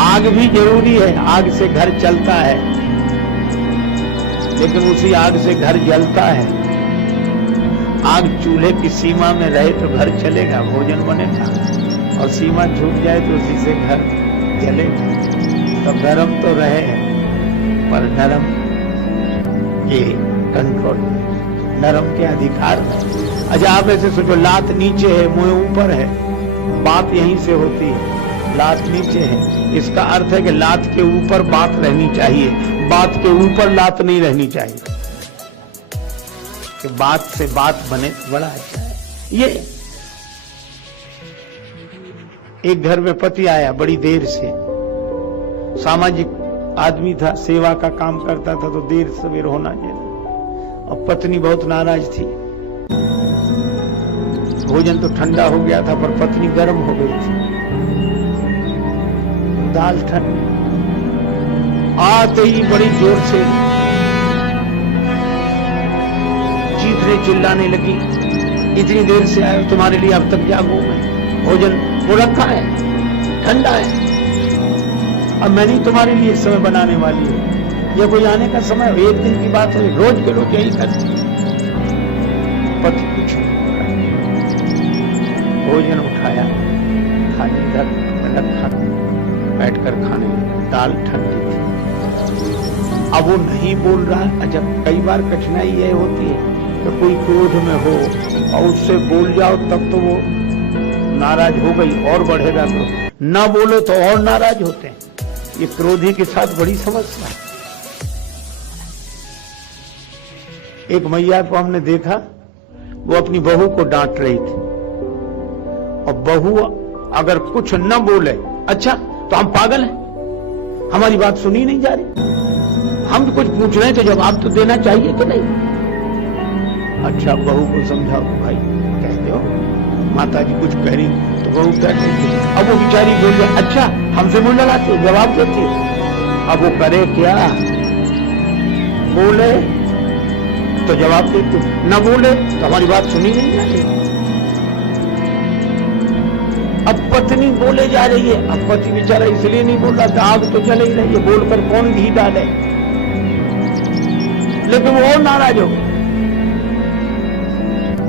आग भी जरूरी है, आग से घर चलता है, लेकिन उसी आग से घर जलता है। आग चूल्हे की सीमा में रहे तो घर चलेगा, भोजन बनेगा, और सीमा छूट जाए तो उसी से घर जलेगा। तो गरम तो रहे पर नरम ये कंट्रोल, नरम के अधिकार में। अच्छा, आप ऐसे सोचो, लात नीचे है मुंह ऊपर है, बात यहीं से होती है। लात नीचे है, इसका अर्थ है कि लात के ऊपर बात रहनी चाहिए, बात के ऊपर लात नहीं रहनी चाहिए, कि बात से बात बने बड़ा अच्छा है। ये एक घर में पति आया बड़ी देर से, सामाजिक आदमी था, सेवा का काम करता था, तो देर सवेर होना चाहिए, और पत्नी बहुत नाराज थी। भोजन तो ठंडा हो गया था पर पत्नी गर्म हो गई थी, दाल ठंडी। आते ही बड़ी जोर से चीखने चिल्लाने लगी, इतनी देर से आए तुम्हारे लिए अब तक जागू मैं, भोजन वो रखा है ठंडा है, अब मैं नहीं तुम्हारे लिए इस समय बनाने वाली हूं, ये कोई आने का समय, एक दिन की बात हो, रोज के रोज यही करती। पति कुछ भोजन उठाया, खाने रखा, बैठकर खाने, दाल ठंडी थी। अब वो नहीं बोल रहा। जब कई बार कठिनाई यह होती है तो कोई क्रोध में हो और उससे बोल जाओ तब तो वो नाराज हो गई और बढ़ेगा, तो ना बोलो तो और नाराज होते हैं। ये क्रोधी के साथ बड़ी समस्या है। एक मैया को हमने देखा, वो अपनी बहू को डांट रही थी, और बहू अगर कुछ न बोले, अच्छा तो हम पागल हैं, हमारी बात सुनी नहीं जा रही, हम तो कुछ पूछ रहे हैं तो जवाब तो देना चाहिए कि नहीं। अच्छा, बहू को समझाओ, भाई कहते हो माता जी कुछ कह रही, तो बहू क्या कहती, अब वो बेचारी बोल रही, अच्छा हमसे मुंह लगाते हो, जवाब देती हो, अब वो करे क्या, बोले तो जवाब देते, न बोले तो हमारी बात सुनी नहीं जा रही। अब पत्नी बोले जा रही है, अब पति बेचारा इसलिए नहीं बोल रहा, आग तो चल ही रही है, बोलकर कौन घी डाले, लेकिन वो और नाराज हो गए,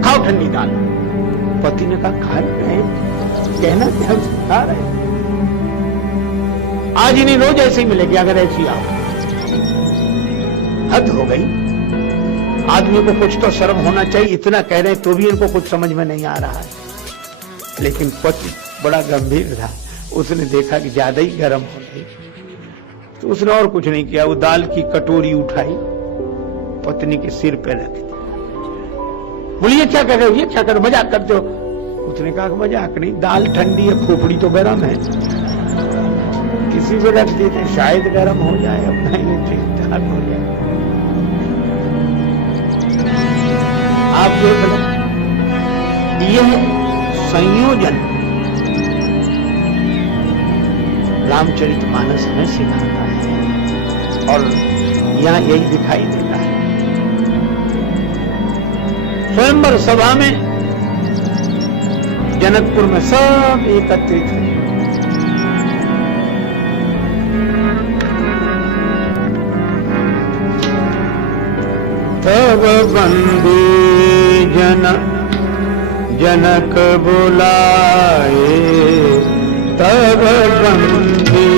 खाओ ठंडी दाल। पति ने कहा खा रहे हैं, कहना कि हम खा रहे हैं, आज ही नहीं रोज ऐसे ही मिलेगी, अगर ऐसी आओ। हद हो गई, आदमी को कुछ तो शर्म होना चाहिए, इतना कह रहे हैं तो भी इनको कुछ समझ में नहीं आ रहा है। लेकिन पति बड़ा गंभीर था, उसने देखा कि ज्यादा ही गर्म हो गई, तो उसने और कुछ नहीं किया, वो दाल की कटोरी उठाई, पत्नी के सिर पे रख दी। बोली ये क्या कर रहे हो, ये क्या कर रहे हो, मजाक करते हो? उसने कहा मजाक नहीं, दाल ठंडी है, खोपड़ी तो गर्म है, किसी को रख देते शायद गर्म हो जाए, अपना ये ठीक ठाक हो जाए। आप देख लो, ये संयोजन रामचरितमानस में सिखाता है और यहां यही दिखाई देता है। स्वयंवर सभा में जनकपुर में सब एकत्रित हैं। तब बंदी जनक बुलाए, तब बंदी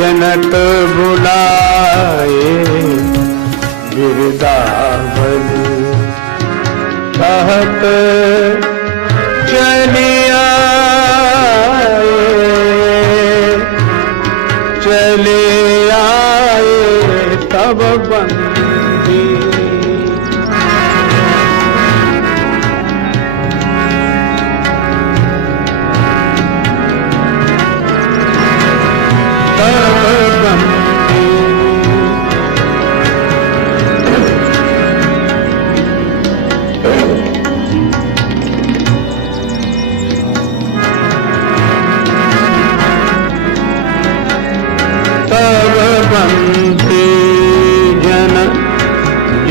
जनक बुलाए, बिरदावली कहत चली आए, चले आए तब बंदी।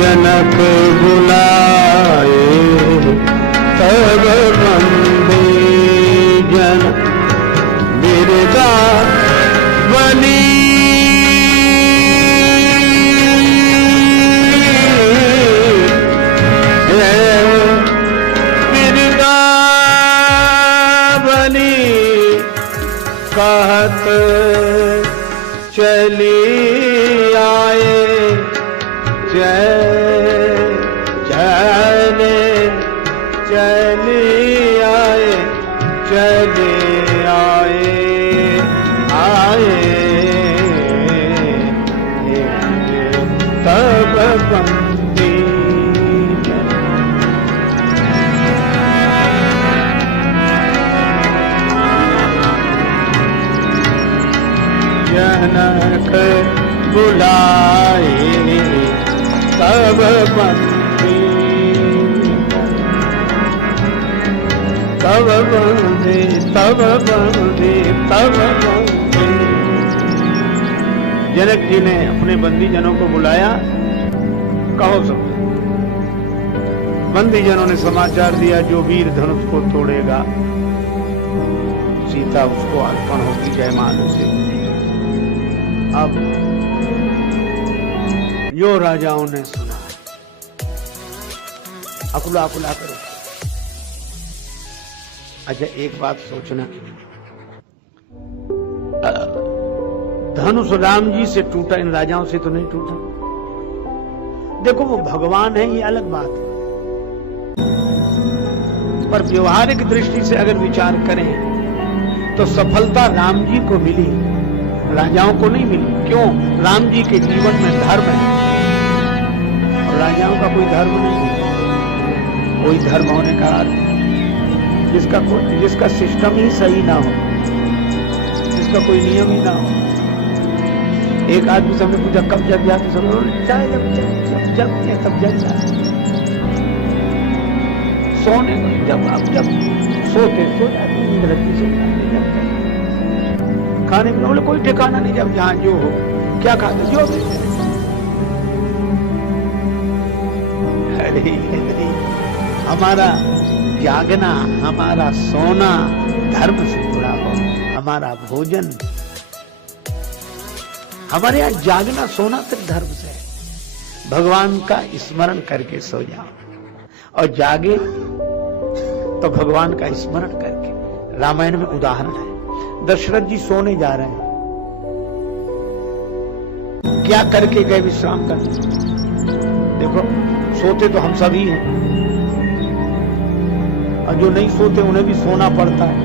जनक बुलाए, तब बंदे जन बिरदावली, बिरदावली कहत चली आए, चले आए, चले आए, आए तब बंदी। जनक बुलाए तब बंदी, तब बंदी, तब बंदी, तब बंदी। जनक जी ने अपने बंदी जनों को बुलाया, कहो सब। बंदी जनों ने समाचार दिया, जो वीर धनुष को तोड़ेगा सीता उसको अर्पण होगी जयमाल से। अब जो राजाओं ने सुना, अकुला अकुला करो। अच्छा एक बात सोचना, धनुष राम जी से टूटा, इन राजाओं से तो नहीं टूटा। देखो वो भगवान है, ये अलग बात है, पर व्यवहारिक दृष्टि से अगर विचार करें तो सफलता राम जी को मिली, राजाओं को नहीं मिली। क्यों? राम जी के जीवन में धर्म है और राजाओं का कोई धर्म नहीं है। कोई धर्म होने का अर्थ जिसका सिस्टम ही सही ना हो, जिसका कोई नियम ही ना हो। एक आदमी से हमने पूछा कब जग जाते, सब चाहे जब तब जग जाते। सोने जब सोते सो जाते, नींद लगती सो जाते, जब खाने पीने बोले कोई ठिकाना नहीं, जब जहां जो हो, क्या खाते जो भी। अरे हमारा जागना, हमारा सोना धर्म से जुड़ा हो, हमारा भोजन, हमारे यहाँ जागना सोना सिर्फ धर्म से है। भगवान का स्मरण करके सो जाओ और जागे तो भगवान का स्मरण करके। रामायण में उदाहरण है, दशरथ जी सोने जा रहे हैं, क्या करके गए? विश्राम करने। देखो सोते तो हम सभी हैं और जो नहीं सोते उन्हें भी सोना पड़ता है।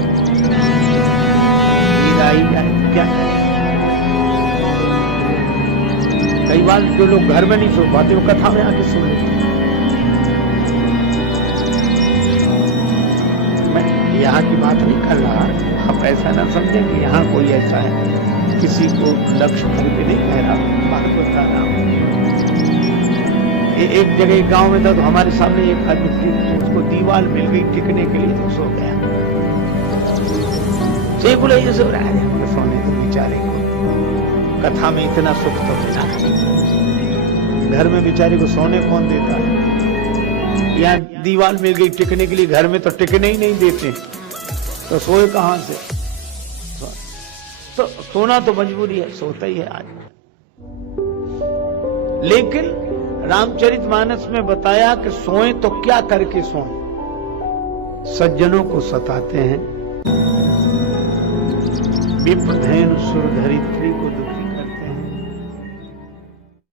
नींद आई जाए क्या करें? कई बार जो लोग घर में नहीं सो पाते वो कथा में आके सुन लेते। मैं यहाँ की बात नहीं कर रहा, आप ऐसा ना समझें कि यहाँ कोई ऐसा है, किसी को लक्ष्य करके नहीं कह रहा, बात बता रहा हूँ। एक जगह गांव में था तो हमारे सामने एक आदमी थी, उसको दीवार मिल गई टिकने के लिए तो सो गया। से बोले ये सो रहा है, सोने तो बेचारे को कथा में इतना सुख तो मिला, घर में बेचारे को सोने कौन देता है? यहाँ दीवार मिल गई टिकने के लिए, घर में तो टिकने ही नहीं देते, तो सोए कहां से? तो सोना तो मजबूरी है, सोता ही है आदमी। लेकिन रामचरितमानस में बताया कि सोए तो क्या करके सोए? सज्जनों को सताते हैं, विप्रधेनु सुर धरित्री को